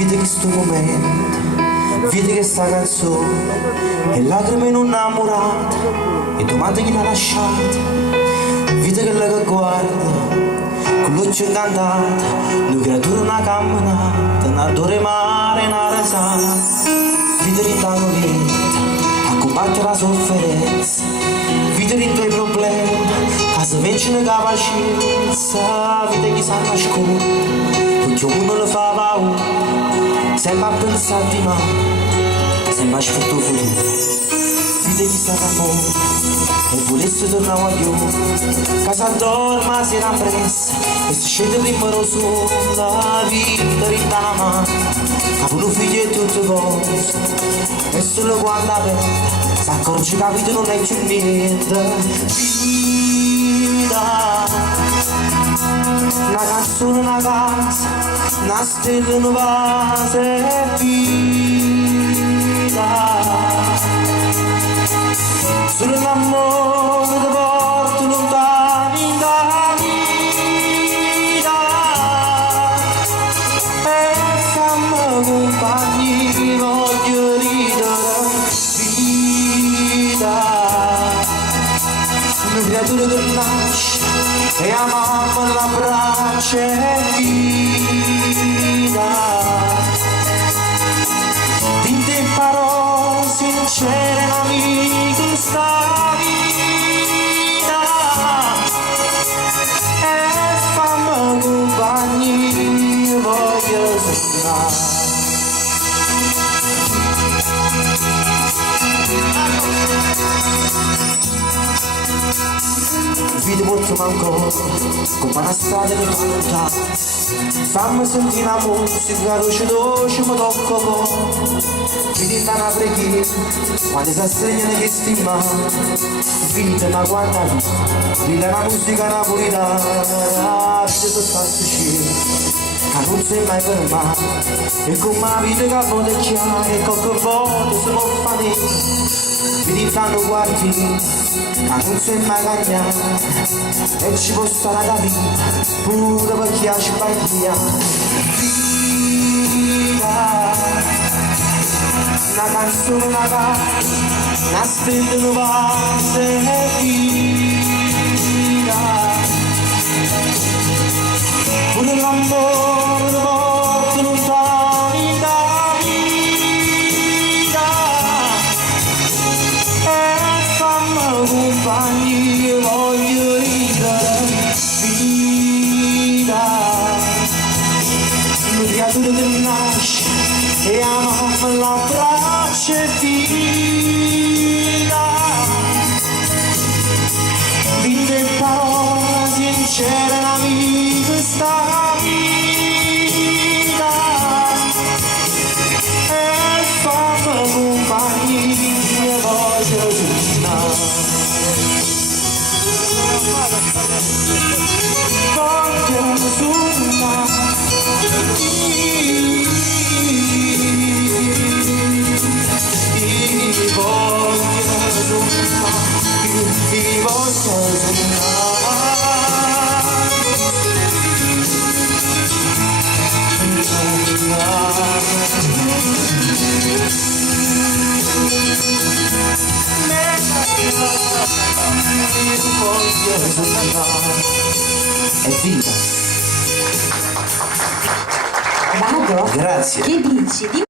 Vedi che sto momento, vedi che sta canzone, e lacrime non innamorate, e domande chi l'ha lasciata. Vedi che la che guarda, con l'occhio incantato, una creatura una camminata, una dore mare, una rasata. Vedi che sta a combattere la sofferenza, vedi i tuoi problemi, che se vincono la pazienza. Vedi che sa nascondere, perché uno lo fa paura, sempre a pensare di me, sempre a sfruttare il futuro. Vedi chi sta d'amore e volesse tornare a Dio, casa dorma la sera presa e si scende prima lo sole. La vita rinda la mano, capo un figlio e tutte cose, e solo quando aperta si accorge che la vita non è più niente. Vita, una canzone, una casa, una stella, una base. Vita, solo l'amore ti porta lontani da vita, e fammi compagni, voglio ridere. Vita, una creatura che nasce e a mamma la braccia. Vita, dite parole sincere, l'amico sta vita, e fammi compagni, voglio sognare. Vedi molto manco, come una strada che va lontano, fammi sentire la musica, dolce dolce mi tocca con. Vedi una preghiera, quando si stringono che stima, vita ma quanta vita, vedi la musica napolitana, vedi soltanto cielo, che non sei mai fermato, e come la vita che botteggiare, e qualche volta si può fare. Vedi fanno guardi, che non sei mai cambiato, e ci può stare la vita, pure per chi ha sbagliato. Vita, una canzone, una casa, una stella, una base. Vita, pure l'amore ti porta lontani da vita, e fammi compagni, voglio ridere. Vita, una creatura che nasce e a mamma la braccia. Vita, dite parole sincere, l'amico sta vita, e fammi compagni, voglio sognare. Voglio sognare. Vado? Grazie. Che dici?